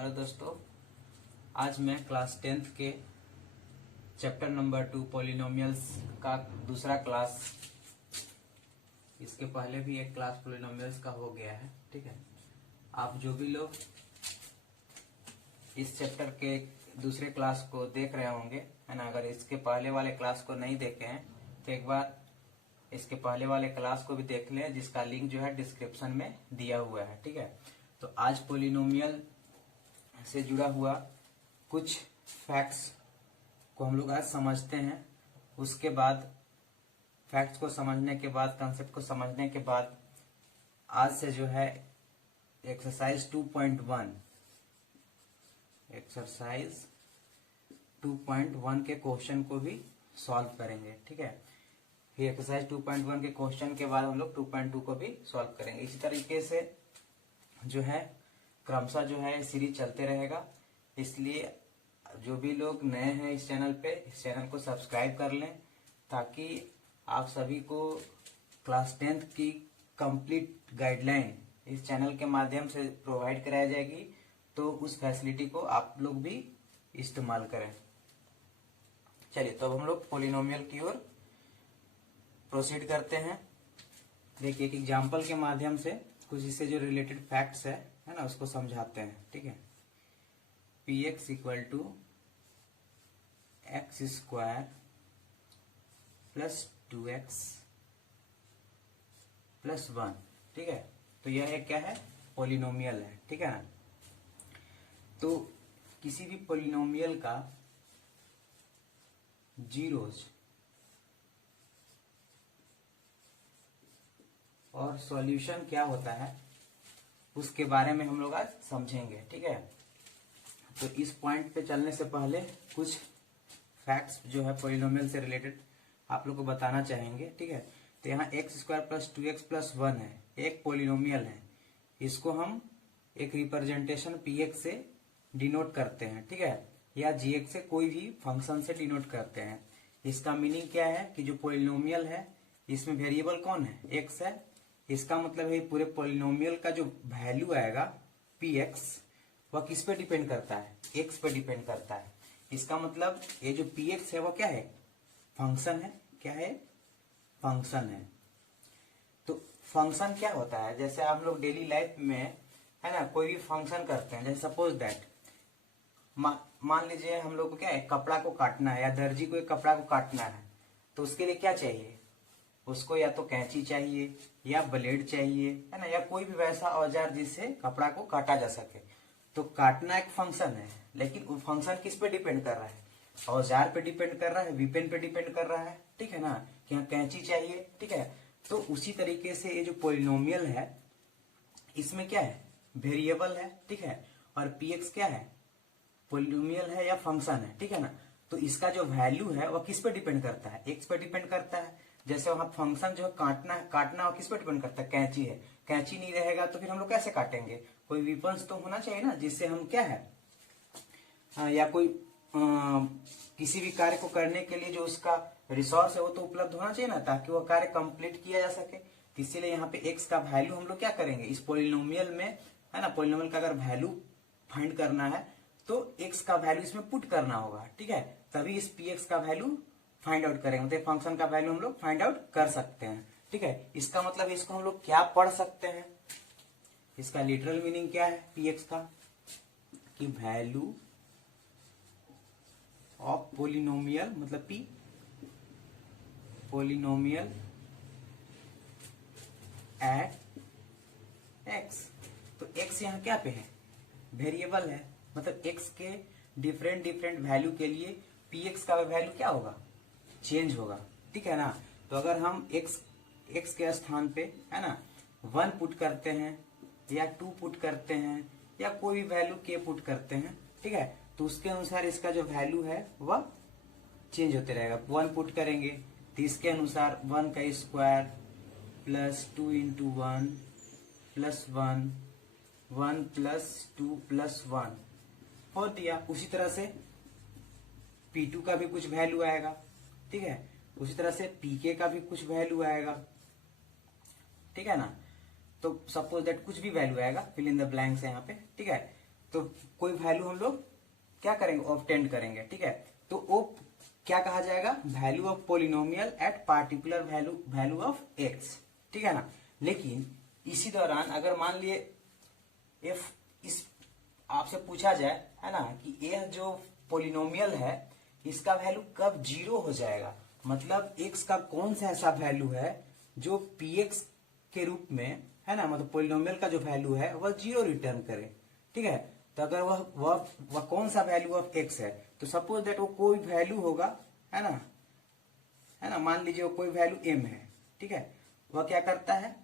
Hello दोस्तों, आज मैं क्लास 10th के चैप्टर नंबर 2 पॉलिनोमियल्स का दूसरा क्लास, इसके पहले भी एक क्लास पॉलिनोमियल्स का हो गया है। ठीक है, आप जो भी लोग इस चैप्टर के दूसरे क्लास को देख रहे होंगे, है ना, अगर इसके पहले वाले क्लास को नहीं देखे हैं तो एक बार इसके पहले वाले क्लास को भी देख लें, जिसका लिंक जो है डिस्क्रिप्शन में दिया हुआ है। ठीक है, तो आज पॉलिनोमियल से जुड़ा हुआ कुछ फैक्ट्स को हम लोग आज समझते हैं। उसके बाद फैक्ट्स को समझने के बाद, कंसेप्ट को समझने के बाद, आज से जो है एक्सरसाइज 2.1 के क्वेश्चन को भी सॉल्व करेंगे। ठीक है, फिर एक्सरसाइज 2.1 के क्वेश्चन के बाद हम लोग 2.2 को भी सॉल्व करेंगे। इसी तरीके से जो है क्रमशः जो है सीरीज चलते रहेगा। इसलिए जो भी लोग नए हैं इस चैनल पे, इस चैनल को सब्सक्राइब कर लें, ताकि आप सभी को क्लास 10th की कंप्लीट गाइडलाइन इस चैनल के माध्यम से प्रोवाइड कराई जाएगी, तो उस फैसिलिटी को आप लोग भी इस्तेमाल करें। चलिए, तो अब हम लोग पॉलिनोमियल की ओर प्रोसीड करते हैं। देखिए, एक एग्जाम्पल के माध्यम से कुछ इससे जो रिलेटेड फैक्ट्स है ना, उसको समझाते हैं। ठीक है, px equal to x square plus 2x plus 1। ठीक है, तो यह एक क्या है, पॉलिनोमियल है। ठीक है ना, तो किसी भी पॉलिनोमियल का जीरोज और सॉल्यूशन क्या होता है उसके बारे में हम लोग आज समझेंगे। ठीक है, तो इस पॉइंट पे चलने से पहले कुछ फैक्ट्स जो है पॉलिनोमियल से रिलेटेड आप लोग को बताना चाहेंगे। ठीक है, तो यहाँ x square plus 2x plus 1 है, एक पॉलिनोमियल है। इसको हम एक रिप्रेजेंटेशन px से डिनोट करते हैं। ठीक है, या gx से कोई भी फंक्शन से डिनोट करते हैं। इसका मीनिंग क्या है कि जो पॉलिनोमियल है इसमें वेरिएबल कौन है, x है। इसका मतलब है पूरे पॉलिनोमियल का जो वैल्यू आएगा px, वह किस पे डिपेंड करता है, x पे डिपेंड करता है। इसका मतलब ये जो px है वो क्या है, फंक्शन है। क्या है, फंक्शन है। तो फंक्शन क्या होता है, जैसे आप लोग डेली लाइफ में, है ना, कोई भी फंक्शन करते हैं। जैसे सपोज दैट मान लीजिए हम लोग को क्या है, कपड़ा को काटना है, या दर्जी को एक कपड़ा को काटना है, तो उसके लिए क्या चाहिए, उसको या तो कैंची चाहिए या ब्लेड चाहिए, है ना, या कोई भी वैसा औजार जिससे कपड़ा को काटा जा सके। तो काटना एक फंक्शन है, लेकिन वो फंक्शन किस पे डिपेंड कर रहा है, औजार पे डिपेंड कर रहा है, विपेन पे डिपेंड कर रहा है। ठीक है ना, कि यहाँ कैंची चाहिए। ठीक है, तो उसी तरीके से ये जो पॉलिनोमियल है इसमें क्या है, वेरिएबल है। ठीक है, और px क्या है, पॉलिनोमियल है या फंक्शन है। ठीक है ना, तो इसका जो वैल्यू है वह किस पे डिपेंड करता है, x पे डिपेंड करता है। जैसे वहां फंक्शन जो है काटना वो किस पे डिपेंड करता है, कैंची है। कैंची नहीं रहेगा तो फिर हम लोग कैसे काटेंगे, कोई विपन्स तो होना चाहिए ना, जिससे हम क्या है, या कोई किसी भी कार्य को करने के लिए जो उसका रिसोर्स है वो तो उपलब्ध होना चाहिए ना, ताकि वो कार्य कंप्लीट किया जा सके। तो इसीलिए यहाँ पे x का वैल्यू हम लोग क्या करेंगे इस पॉलिनोमियल में, है ना, पॉलिनोमियल का अगर वैल्यू फाइंड करना है तो x का वैल्यू इसमें पुट करना होगा। ठीक है, तभी इस px का वैल्यू फाइंड आउट करेंगे, मतलब फंक्शन का वैल्यू हम लोग फाइंड आउट कर सकते हैं। ठीक है, इसका मतलब इसको हम लोग क्या पढ़ सकते हैं, इसका लिटरल मीनिंग क्या है px का, कि वैल्यू ऑफ पोलिनोमियल, मतलब p पोलिनोमियल एट x। तो x यहाँ क्या पे है, वेरिएबल है, मतलब x के डिफरेंट वैल्यू के लिए px का वैल्यू क्या होगा, चेंज होगा। ठीक है ना, तो अगर हम x के स्थान पे, है ना, 1 पुट करते हैं या 2 पुट करते हैं या कोई भी वैल्यू k पुट करते हैं, ठीक है, तो उसके अनुसार इसका जो वैल्यू है वह चेंज होते रहेगा। 1 पुट करेंगे तो इसके अनुसार 1 का square plus 2 into 1 plus 1 plus 2 plus 1 हो दिया। उसी तरह से P2 का भी कुछ वैल्यू आएगा। ठीक है, उसी तरह से PK का भी कुछ वैल्यू आएगा। ठीक है ना, तो सपोज दैट कुछ भी वैल्यू आएगा, फिल इन द ब्लैंक्स है यहाँ पे। ठीक है, तो कोई वैल्यू हम लोग क्या करेंगे, ऑब्टेंड करेंगे, ठीक है। तो वो क्या कहा जाएगा, value of polynomial eight particular value of x, ठीक है ना। लेकिन इसी दौरान अगर मान लिए इफ इस आपसे पूछा जाए, है ना, कि यह जो पोलिनोमियल है इसका वैल्यू कब जीरो हो जाएगा, मतलब एक्स का कौन सा ऐसा वैल्यू है जो पी एक्स के रूप में, है ना, मतलब पोलिनोमियल का जो वैल्यू है वह जीरो रिटर्न करे, ठीक है। तो अगर वह कौन सा वैल्यू ऑफ एक्स है, तो सपोज दैट वो कोई वैल्यू होगा, है ना, मान लीजिए वो कोई वैल्यू एम है, ठीक है। वह क्या करता है,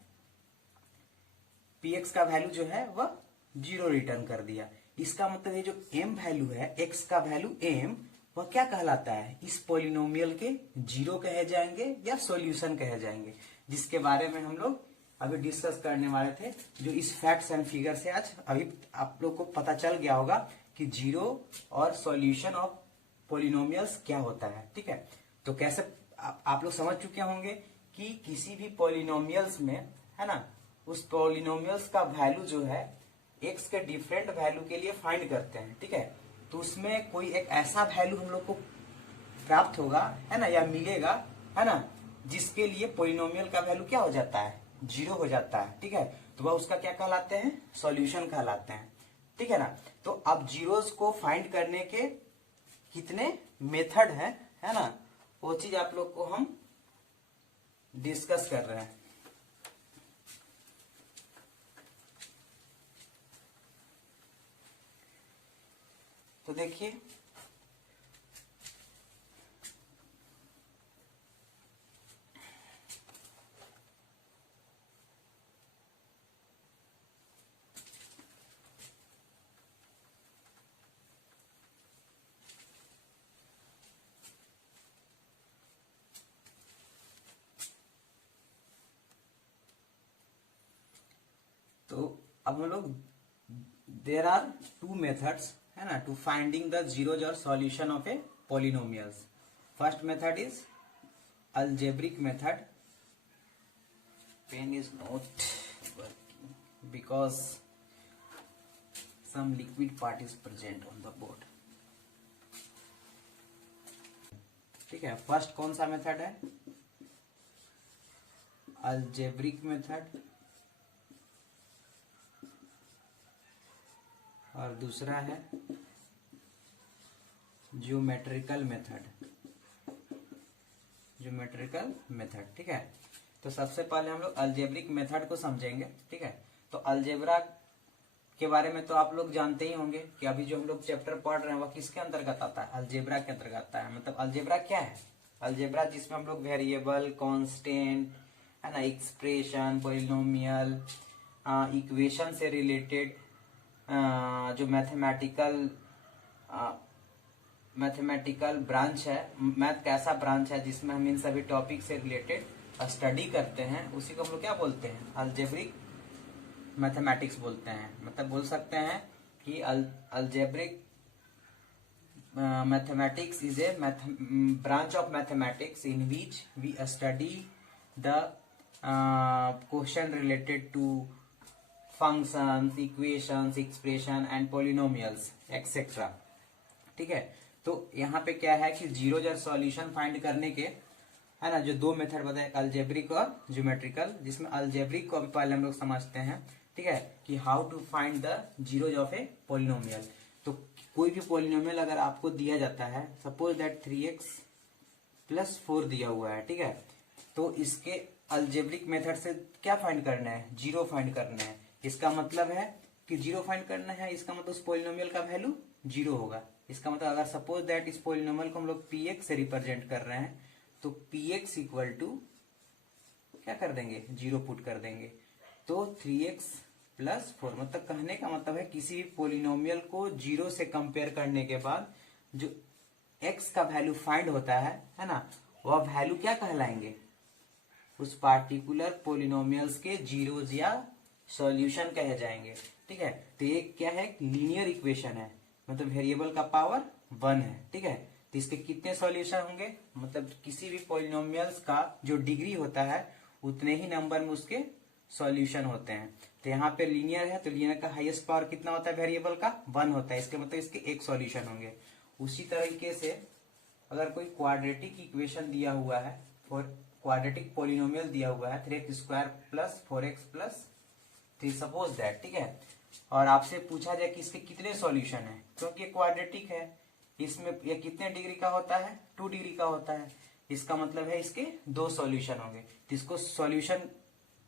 पी एक्स का वैल्यू जो है वह जीरो रिटर्न कर दिया। इसका मतलब ये जो एम वैल्यू है, एक्स का वैल्यू एम, वह क्या कहलाता है, इस पोलिनोमियल के जीरो कहे जाएंगे या सॉल्यूशन कहे जाएंगे, जिसके बारे में हम लोग अभी डिस्कस करने वाले थे। जो इस फैक्ट्स एंड फिगर से आज अभी आप लोग को पता चल गया होगा कि जीरो और सॉल्यूशन ऑफ पोलिनोमियल्स क्या होता है, ठीक है। तो कैसे आप लोग समझ चुके होंगे कि किसी भी पोलिनोमियल्स में, है ना, उस पोलिनोमियल्स का वैल्यू जो है एक्स के डिफरेंट वैल्यू के लिए फाइंड करते हैं, ठीक है। तो उसमें कोई एक ऐसा वैल्यू हम लोग को प्राप्त होगा, है ना, या मिलेगा, है ना, जिसके लिए पोलिनोमियल का वैल्यू क्या हो जाता है, जीरो हो जाता है, ठीक है। तो वह उसका क्या कहलाते हैं, सॉल्यूशन कहलाते हैं, ठीक है ना। तो अब जीरोस को फाइंड करने के कितने मेथड है ना, वो चीज आप लोग को हम डिस्कस कर रहे हैं। तो देखिए, तो अब हम लोग देर आर टू मेथड्स, है ना, टू फाइंडिंग द जीरोज और solution of a polynomials. First method is algebraic method. Pen is not working because some liquid part is present on the board, ठीक है। फर्स्ट कौन सा method है, algebraic method, और दूसरा है ज्योमेट्रिकल मेथड, ज्योमेट्रिकल मेथड, ठीक है। तो सबसे पहले हम लोग अलजेब्रिक मेथड को समझेंगे, ठीक है। तो अलजेब्रा के बारे में तो आप लोग जानते ही होंगे कि अभी जो हम लोग चैप्टर पढ़ रहे हैं वह किसके अंतर्गत आता है, अलजेब्रा के अंतर्गत आता है। मतलब अलजेब्रा क्या है, अलजेब्रा जिसमें हम लोग वेरिएबल, कांस्टेंट, है ना, एक्सप्रेशन, पॉलिनोमियल, इक्वेशन से रिलेटेड जो मैथमेटिकल ब्रांच है, मैथ का ऐसा ब्रांच है जिसमें हम इन सभी टॉपिक से रिलेटेड स्टडी करते हैं, उसी को हम लोग क्या बोलते हैं, अलजेब्रिक मैथमेटिक्स बोलते हैं। मतलब बोल सकते हैं कि algebraic mathematics is a branch of mathematics in which we study the question related to functions, equations, expression and polynomials etcetera, ठीक है। तो यहाँ पे क्या है कि जीरो और सॉल्यूशन फाइंड करने के, है ना, जो दो मेथड बताए, अलजेब्रिक और ज्योमेट्रिकल, जिसमें अलजेब्रिक को पहले हम लोग समझते हैं, ठीक है, कि how to find the zeros of a polynomial. तो कोई भी पोलिनोमियल अगर आपको दिया जाता है, सपोज दैट 3x + 4 दिया हुआ है, ठीक है, तो इसके अलजेब्रिक मेथड से क्या फाइंड करना है, जीरो फाइंड करना है। इसका मतलब है कि जीरो फाइंड करना है, इसका मतलब उस पोलिनोमियल का वैल्यू जीरो होगा। इसका मतलब अगर सपोज दैट इस पोलिनोमियल को हम लोग px से रिप्रेजेंट कर रहे हैं, तो px इक्वल टू क्या कर देंगे, जीरो पुट कर देंगे। तो 3x + 4, मतलब कहने का मतलब है किसी भी पोलिनोमियल को जीरो से कंपेयर करने के बाद जो x का वैल्यू फाइंड होता है ना, वह वैल्यू क्या कहलाएंगे, उस पार्टिकुलर पोलिनोमियल्स के जीरोज या सॉल्यूशन कहे जाएंगे, ठीक है। तो ये क्या है, लीनियर इक्वेशन है, मतलब वेरिएबल का पावर 1 है, ठीक है। तो इसके कितने सॉल्यूशन होंगे, मतलब किसी भी पॉलिनोमियल्स का जो डिग्री होता है उतने ही नंबर में उसके सॉल्यूशन होते हैं। तो यहाँ पे लीनियर है तो लीनियर का हाईएस्ट पावर कितना होता है वेरिएबल का 1 होता है, इसके मतलब इसके एक सॉल्यूशन होंगे। उसी तरीके से अगर कोई क्वाड्रेटिक इक्वेशन दिया हुआ है, क्वाड्रेटिक पोलिनोमियल दिया हुआ है 3x² plus 4x plus 3 suppose that, ठीक है, और आपसे पूछा जाए कि इसके कितने सॉल्यूशन है, क्योंकि ये क्वाड्रेटिक है, इसमें ये कितने डिग्री का होता है 2 डिग्री का होता है, इसका मतलब है इसके 2 सॉल्यूशन होंगे। तो इसको सॉल्यूशन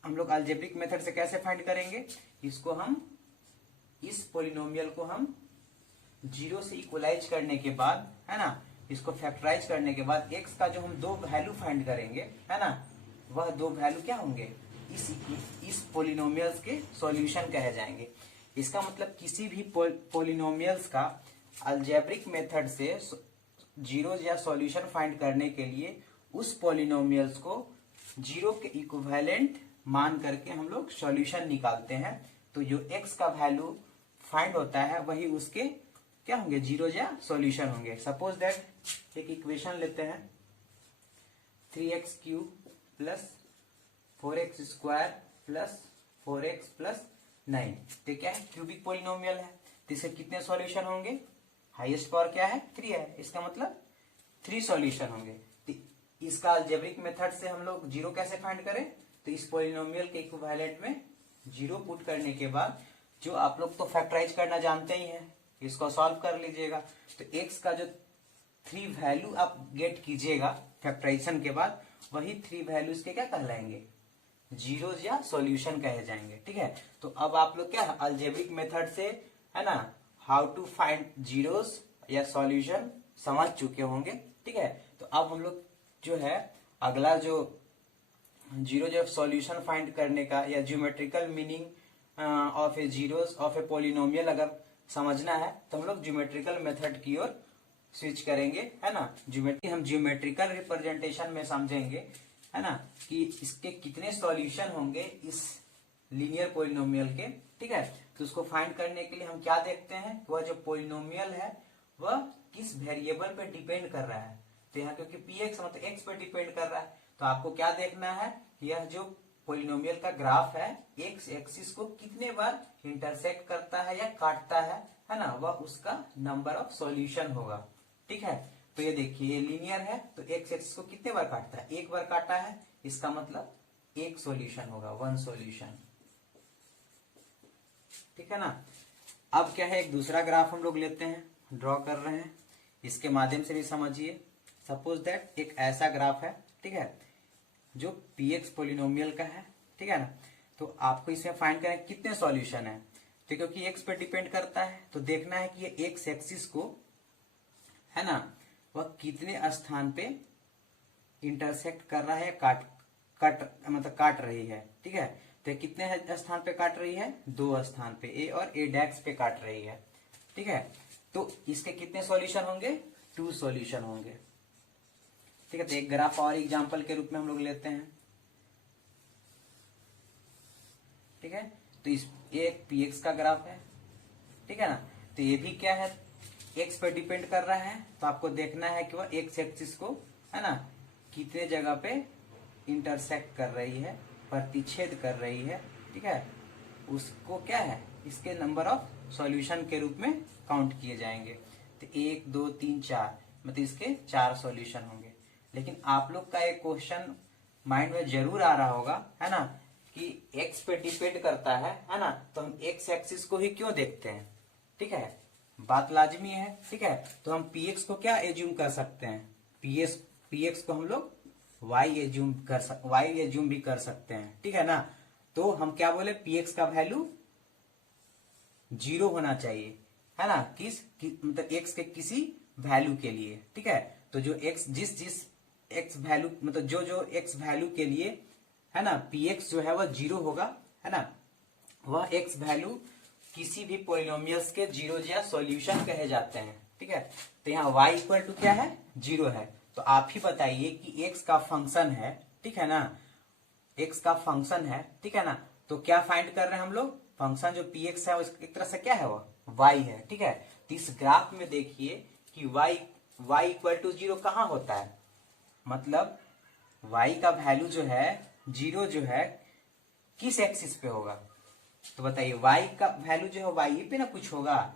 हम लोग अलजेब्रिक मेथड से कैसे फाइंड करेंगे, इसको हम इस पोलिनोमियल को हम 0 से इक्वलाइज करने के बाद, है ना, इसको फैक्टराइज करने के बाद x का जो हम 2 वैल्यू फाइंड करेंगे, है ना, वह 2 वैल्यू क्या होंगे, इस पोलिनोमियल्स के सॉल्यूशन कहे जाएंगे। इसका मतलब किसी भी पोलिनोमियल्स का अलजेब्रिक मेथड से जीरो या सॉल्यूशन फाइंड करने के लिए उस पोलिनोमियल्स को 0 के इक्विवेलेंट मान करके हम लोग सॉल्यूशन निकालते हैं। तो जो x का वैल्यू फाइंड होता है वही उसके क्या होंगे 0 या सॉल्यूशन होंगे। सपोज दैट एक इक्वेशन लेते हैं 3x³ plus 4x² plus 4x plus 9, तो क्या है क्यूबिक पोलिनोमियल है, तो इसके कितने सॉल्यूशन होंगे, हाईएस्ट पावर क्या है 3 है, इसका मतलब 3 सॉल्यूशन होंगे। तो इसका अलजेब्रिक मेथड से हम लोग 0 कैसे फाइंड करें, तो इस पोलिनोमियल के इक्विवेलेंट में 0 पुट करने के बाद जो आप लोग तो फैक्टराइज करना जानते ही हैं, इसको सॉल्व कर लीजिएगा। तो x का जो 3 वैल्यू आप गेट कीजिएगा फैक्टराइजेशन के बाद, वही 3 वैल्यूज के क्या कहलाएंगे, जीरोस या सॉल्यूशन कहे जाएंगे, ठीक है। तो अब आप लोग क्या अलजेब्रिक मेथड से, है ना, हाउ टू फाइंड जीरोस या सॉल्यूशन समझ चुके होंगे, ठीक है। तो अब हम लोग जो है अगला जो जीरो जब सॉल्यूशन फाइंड करने का या geometrical meaning of A zeros of a polynomial अगर समझना है तो हम लोग ज्योमेट्रिकल मेथड की ओर स्विच करेंगे, है ना। हम ज्योमेट्रिकल रिप्रेजेंटेशन में समझेंगे, है ना, कि इसके कितने सॉल्यूशन होंगे इस लीनियर पोलिनोमियल के, ठीक है। तो उसको फाइंड करने के लिए हम क्या देखते हैं, वह जो पोलिनोमियल है वह किस वेरिएबल पे डिपेंड कर रहा है। तो यहाँ क्योंकि px मतलब x पे डिपेंड कर रहा है, तो आपको क्या देखना है, यह जो पोलिनोमियल का ग्राफ है x एक्सिस को कितने बार इंटरसेक्ट करता है या काटता है ना, वह उसका नंबर ऑफ सॉल्यूशन होगा, ठीक है। तो ये देखिए ये लीनियर है तो x एक्सिस को कितने बार काटता है, एक बार काटा है, इसका मतलब एक सॉल्यूशन होगा, 1 सॉल्यूशन, ठीक है ना। अब क्या है, एक दूसरा ग्राफ हम लोग लेते हैं, ड्रॉ कर रहे हैं, इसके माध्यम से भी समझिए। सपोज दैट एक ऐसा ग्राफ है, ठीक है, जो px पोलिनोमियल का है, ठीक है ना। तो आपको इसमें फाइंड करना है कितने सॉल्यूशन है, तो क्योंकि x पे डिपेंड करता है तो देखना है कि ये x एक्सिस को, है ना, वह कितने स्थान पे इंटरसेक्ट कर रहा है, काट रही है, ठीक है। तो कितने स्थान पे काट रही है, 2 स्थान पे, a और a' पे काट रही है, ठीक है। तो इसके कितने सॉल्यूशन होंगे, 2 सॉल्यूशन होंगे, ठीक है। तो एक ग्राफ और एग्जांपल के रूप में हम लोग लेते हैं, ठीक है। तो ये एक px का ग्राफ है, ठीक है ना। तो ये भी क्या है, x पे डिपेंड कर रहा है, तो आपको देखना है कि वह x एक्सिस को, है ना, कितने जगह पे इंटरसेक्ट कर रही है, प्रतिच्छेद कर रही है, ठीक है। उसको क्या है, इसके नंबर ऑफ सॉल्यूशन के रूप में काउंट किए जाएंगे। तो 1 2 3 4 मतलब इसके 4 सॉल्यूशन होंगे। लेकिन आप लोग का एक क्वेश्चन माइंड में जरूर आ रहा होगा, है ना, कि x पे डिपेंड करता है ना, तो हम x एक्सिस को ही क्यों देखते हैं, ठीक है, बात लाजमी है, ठीक है। तो हम px को क्या एज्यूम कर सकते हैं, px को हम लोग y एज्यूम भी कर सकते हैं, ठीक है ना। तो हम क्या बोले, px का वैल्यू 0 होना चाहिए, है ना, मतलब x के किसी वैल्यू के लिए, ठीक है। तो जो x जिस x वैल्यू मतलब जो x वैल्यू के लिए, है ना, px जो है वह 0 होगा, है ना, वह x वैल्यू किसी भी पोलिनोमियल्स के 0 या सॉल्यूशन कहे जाते हैं, ठीक है। तो यहाँ y इक्वल टू क्या है, 0 है। तो आप ही बताइए कि x का फंक्शन है, ठीक है ना, x का फंक्शन है, ठीक है ना। तो क्या फाइंड कर रहे हैं हम लोग, फंक्शन जो px है एक तरह से क्या है, वह y है, ठीक है। तो इस ग्राफ में देखिए कि y इक्वल टू 0 कहाँ होता है, मतलब y का वैल्यू जो है 0 जो है किस एक्सिस पे होगा, तो बताइए y का वैल्यू जो है y पे ना कुछ होगा,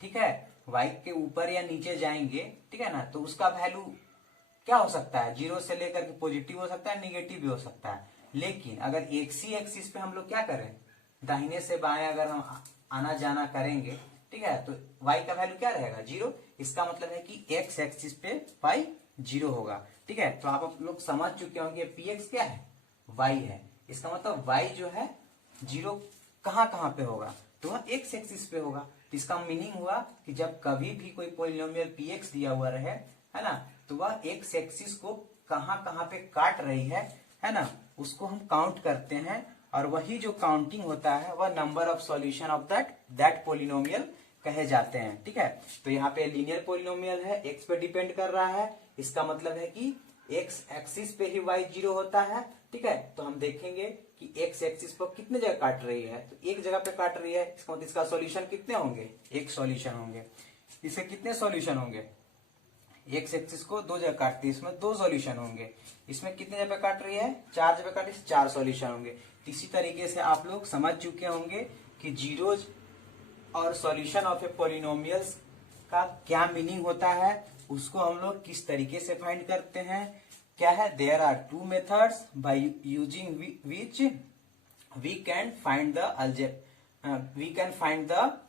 ठीक है। y के ऊपर या नीचे जाएंगे, ठीक है ना, तो उसका वैल्यू क्या हो सकता है, 0 से लेकर के पॉजिटिव हो सकता है, निगेटिव भी हो सकता है। लेकिन अगर एक सी एक्सिस पे हम लोग क्या करें, दाहिने से बाएं अगर हम आना जाना करेंगे, ठीक है, तो y का वैल्यू क्या रहेगा, 0। इसका मतलब है कि x एक्सिस पे y 0 होगा, ठीक है। तो आप लोग समझ चुके होंगे px क्या है, y है। इसका मतलब y जो है 0 कहाँ कहाँ पे होगा, तो वह x एक्सिस पे होगा। तो इसका मीनिंग हुआ कि जब कभी भी कोई पॉलिनोमियल px दिया हुआ रहे, है ना, तो वह x एक्सिस को कहाँ कहाँ पे काट रही है ना, उसको हम काउंट करते हैं। और वही जो काउंटिंग होता है वह number of solution of that polynomial कहे जाते हैं, ठीक है। तो यहाँ पे लीनियर पॉलिनोमियल है, x पे डिपेंड कर रहा है, इसका मतलब है कि x एक्सिस पे ही y 0 होता है, ठीक है। तो हम देखेंगे कि x एक्सिस पर कितने जगह काट रही है, तो एक जगह पे काट रही है, इसका मतलब इसका सॉल्यूशन कितने होंगे, एक सॉल्यूशन होंगे। इसके कितने सॉल्यूशन होंगे, एक्स एक्सिस को 2 जगह काटती है, इसमें 2 सॉल्यूशन होंगे। इसमें कितने जगह काट रही है, 4 जगह काट रही है, 4 सॉल्यूशन होंगे। इसी तरीके से आप लोग समझ चुके होंगे कि जीरोज और सॉल्यूशन ऑफ ए पॉलिनोमियल्स का क्या मीनिंग होता है, उसको हम लोग किस तरीके से फाइंड करते हैं। क्या है, there are 2 methods by using which we can find the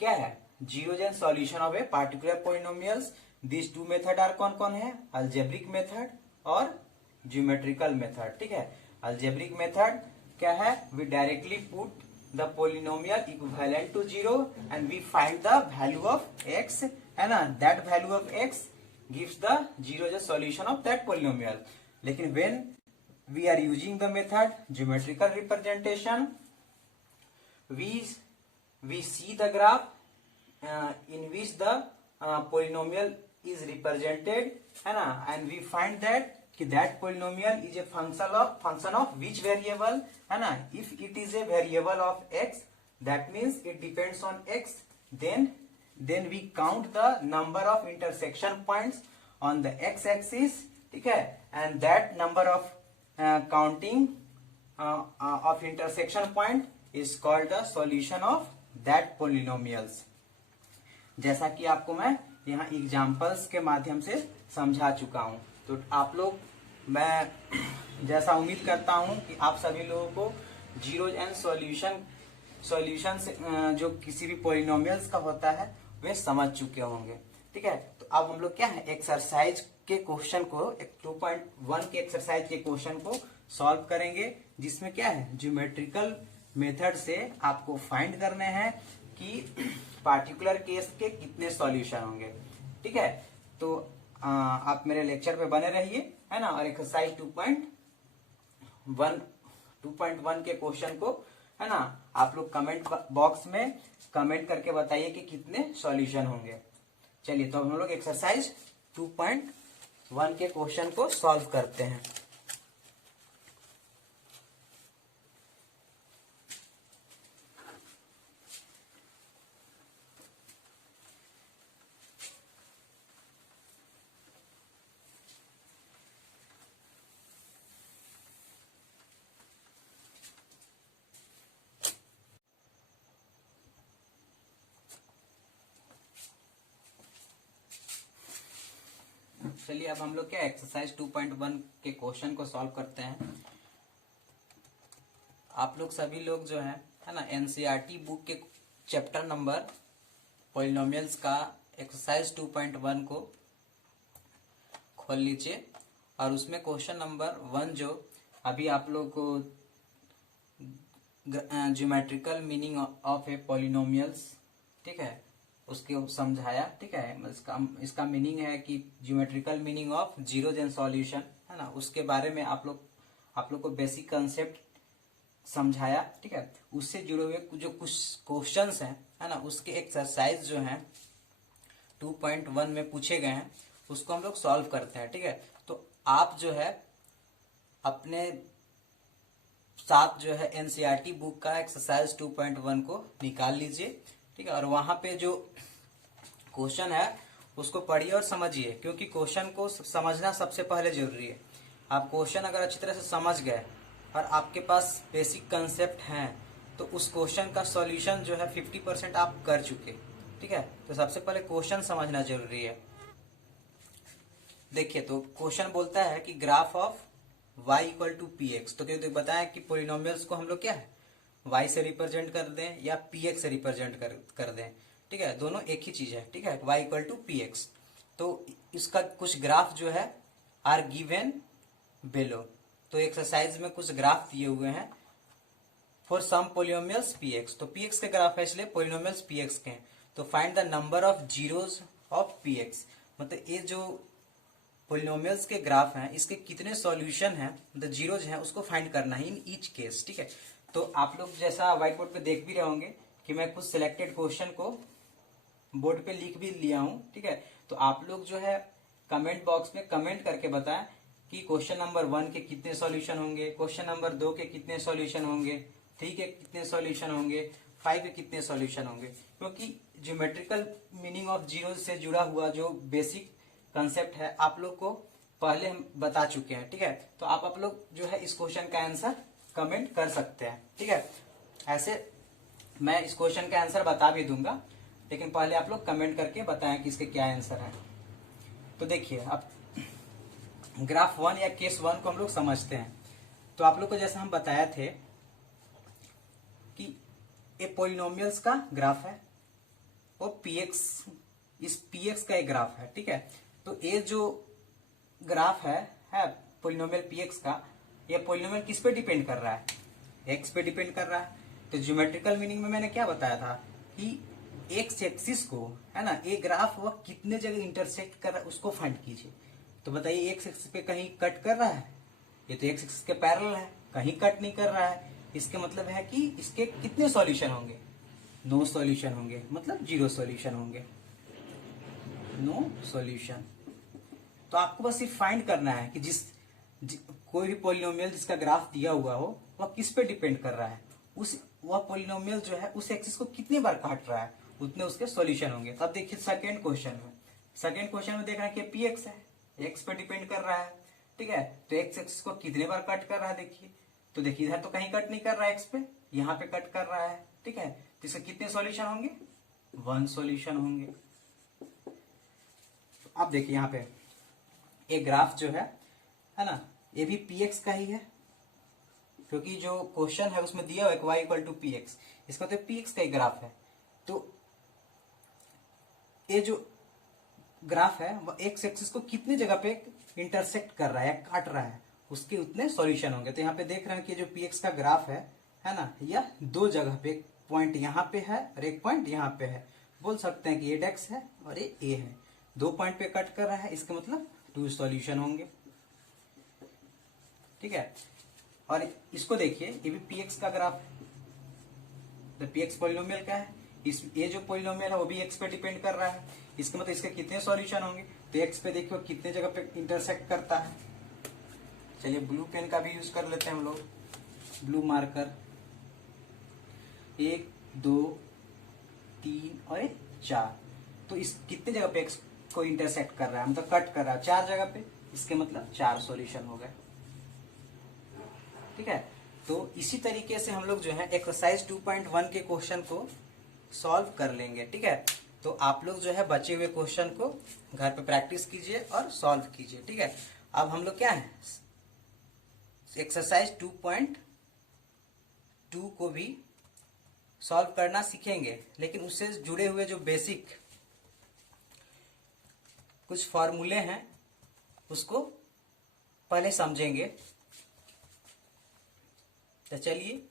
क्या है, zeros and solution of a particular polynomials. This 2 method are कौन कौन है, अल्जेब्रिक मेथड और ज्योमेट्रिकल मेथड, ठीक है। अल्जेब्रिक मेथड क्या है, we directly put the polynomial equivalent to 0 and we find the value of x, है ना, that value of x gives the 0 as a solution of that polynomial. लेकिन when we are using the method geometrical representation, we see the graph in which the polynomial is represented, है ना, and we find that कि that polynomial is a function of which variable, है ना। If it is a variable of x, that means it depends on x, then we count the number of intersection points on the x axis, ठीक है, and that number of counting of intersection point is called the solution of that polynomials। जैसा कि आपको मैं यहाँ examples के माध्यम से समझा चुका हूँ, तो आप लोग, मैं जैसा उम्मीद करता हूँ कि आप सभी लोगों को जीरोज एंड सॉल्यूशन जो किसी भी पॉलिनोमियल्स का होता है वे समझ चुके होंगे, ठीक है। तो अब हम लोग क्या है, एक्सरसाइज के क्वेश्चन को, 2.1 के एक्सरसाइज के क्वेश्चन को सॉल्व करेंगे, जिसमें क्या है, ज्योमेट्रिकल मेथड से आपको फाइंड करने हैं कि पार्टिकुलर केस के कितने सॉल्यूशन होंगे, ठीक है। तो आप मेरे लेक्चर पे बने रहिए, है ना, और एक्सरसाइज 2.1 के क्वेश्चन को, है ना, आप लोग कमेंट बॉक्स में कमेंट करके बताइए कि कितने सॉल्यूशन होंगे। चलिए, तो हम लोग एक्सरसाइज 2.1 के क्वेश्चन को सॉल्व करते हैं। चलिए, अब हम लोग क्या एक्सरसाइज 2.1 के क्वेश्चन को सॉल्व करते हैं। आप लोग सभी लोग जो है ना, एनसीईआरटी बुक के चैप्टर नंबर पॉलिनोमियल्स का एक्सरसाइज 2.1 को खोल लीजिए, और उसमें क्वेश्चन नंबर 1 जो अभी आप लोग को geometrical meaning of A polynomials, ठीक है, उसके समझाया, ठीक है। इसका मीनिंग है कि geometrical meaning of zeros and solution, है ना, उसके बारे में आप लोग को बेसिक कंसेप्ट समझाया, ठीक है। उससे जुड़े हुए जो कुछ क्वेश्चंस हैं, है ना, उसके एक्सरसाइज जो हैं 2.1 में पूछे गए हैं, उसको हम लोग सॉल्व करते हैं, ठीक है। तो आप जो है अपने साथ जो है एनसीईआरटी बुक का एक्सरसाइज 2.1 को निकाल लीजिए, ठीक है, और वहां पे जो क्वेश्चन है उसको पढ़िए और समझिए, क्योंकि क्वेश्चन को समझना सबसे पहले जरूरी है। आप क्वेश्चन अगर अच्छी तरह से समझ गए और आपके पास बेसिक कंसेप्ट हैं, तो उस क्वेश्चन का सॉल्यूशन जो है 50% आप कर चुके। ठीक है, तो सबसे पहले क्वेश्चन समझना जरूरी है। देखिए, तो क्वेश्चन बोलता है कि graph of y equal to p x. तो क्योंकि बताया कि पोलिनोमियल्स को हम लोग क्या है y से रिप्रेजेंट कर दें या px से रिप्रेजेंट कर दें। ठीक है, दोनों एक ही चीज है। ठीक है, y equal to p x. तो इसका कुछ ग्राफ जो है आर गिवन बिलो। तो एक्सरसाइज में कुछ ग्राफ दिए हुए हैं फॉर सम पोलिनोमियल्स px। तो px के ग्राफ है, इसलिए पोलिनोमियल्स px के हैं। तो find the number of zeros of px। मतलब ये जो पोलिनोमियल्स के ग्राफ हैं, इसके कितने सॉल्यूशन हैं, मतलब जीरोज हैं, उसको फाइंड करना है इन ईच केस। ठीक है, तो आप लोग जैसा व्हाइट बोर्ड पे देख भी रहे होंगे कि मैं कुछ सिलेक्टेड क्वेश्चन को बोर्ड पे लिख भी लिया हूं। ठीक है, तो आप लोग जो है कमेंट बॉक्स में कमेंट करके बताएं कि क्वेश्चन नंबर 1 के कितने सॉल्यूशन होंगे, क्वेश्चन नंबर 2 के कितने सॉल्यूशन होंगे, 3 के कितने सॉल्यूशन होंगे, 5 के कितने सॉल्यूशन होंगे। क्योंकि ज्योमेट्रिकल मीनिंग ऑफ जीरो से जुड़ा हुआ जो बेसिक कंसेप्ट है आप लोग को पहले हम बता चुके हैं। ठीक है, तो आप लोग जो है इस क्वेश्चन का आंसर कमेंट कर सकते हैं। ठीक है, ऐसे मैं इस क्वेश्चन का आंसर बता भी दूंगा, लेकिन पहले आप लोग कमेंट करके बताएं कि इसके क्या आंसर है। तो देखिए, अब ग्राफ 1 या केस 1 को हम लोग समझते हैं। तो आप लोग को जैसा हम बताया थे कि ये पोलिनोमियल्स का ग्राफ है और px, इस px का एक ग्राफ है। ठीक है, तो ये जो ग्राफ है पोलिनोमियल px का, ये पोलिनोमियल किस पे डिपेंड कर रहा है, x पे डिपेंड कर रहा है। तो ज्योमेट्रिकल मीनिंग में मैंने क्या बताया था कि एक्स एक्सिस को है ना, ये ग्राफ वह कितने जगह इंटरसेक्ट कर रहा है उसको फाइंड कीजिए। तो बताइए एक्स एक्सिस पे कहीं कट कर रहा है, ये तो एक्स एक्सिस के पैरेलल है, कहीं कट नहीं कर रहा है। इसके मतलब है कि इसके कितने सॉल्यूशन होंगे, नो सॉल्यूशन होंगे, मतलब जीरो सॉल्यूशन होंगे, नो सॉल्यूशन। तो आपको बस ये फाइंड करना है कि कोई भी पोलिनोमियल जिसका ग्राफ दिया हुआ हो वह किस पे डिपेंड कर रहा है, वह पोलिनोमियल जो है उस एक्सिस को कितने बार काट रहा है, उतने उसके सॉल्यूशन होंगे। तब देखिए सेकंड क्वेश्चन में देख रहा है कि पी एक्स है, एक्स पे डिपेंड कर रहा है। ठीक है, तो एक्स एक्सिस को कितने बार कट कर रहा है देखिए, तो देखिए इधर तो कहीं कट नहीं कर रहा है एक्स पे, यहाँ पे कट कर रहा है। ठीक है, तो इसके कितने सॉल्यूशन होंगे, 1 सॉल्यूशन होंगे। अब देखिए यहाँ पे एक ग्राफ जो है ना, ये भी px का ही है, क्योंकि जो क्वेश्चन है उसमें दिया हुआ है y equal to p x, इसका तो px का ही ग्राफ है। तो ये जो ग्राफ है वो एक्स एक्सिस को कितने जगह पे इंटरसेक्ट कर रहा है, काट रहा है, उसके उतने सॉल्यूशन होंगे। तो यहाँ पे देख रहे हैं कि जो px का ग्राफ है ना, यह 2 जगह पे, एक पॉइंट यहाँ पे है और एक पॉइंट यहाँ पे है। बोल सकते हैं कि ये डेक्स है और ये ए है, 2 पॉइंट पे कट कर रहा है, इसका मतलब 2 सॉल्यूशन होंगे। ठीक है, और इसको देखिए, ये भी px का ग्राफ है, तो px पोलिनोमियल का है, ये जो पोलिनोमियल है वो भी x पे डिपेंड कर रहा है, इसका मतलब इसके कितने सॉल्यूशन होंगे। तो x पे देखिए कितने जगह पे इंटरसेक्ट करता है। चलिए ब्लू पेन का भी यूज कर लेते हैं हम लोग, ब्लू मार्कर, 1 2 3 और 4। तो इस कितने जगह पे x को इंटरसेक्ट कर रहा है, मतलब कट कर रहा है 4 जगह पे, इसके मतलब 4 सॉल्यूशन हो गए। ठीक है, तो इसी तरीके से हम लोग जो है एक्सरसाइज 2.1 के क्वेश्चन को सॉल्व कर लेंगे। ठीक है, तो आप लोग जो है बचे हुए क्वेश्चन को घर पे प्रैक्टिस कीजिए और सॉल्व कीजिए। ठीक है, अब हम लोग क्या है एक्सरसाइज 2.2 को भी सॉल्व करना सीखेंगे, लेकिन उससे जुड़े हुए जो बेसिक कुछ फॉर्मूले हैं उसको पहले समझेंगे। तो चलिए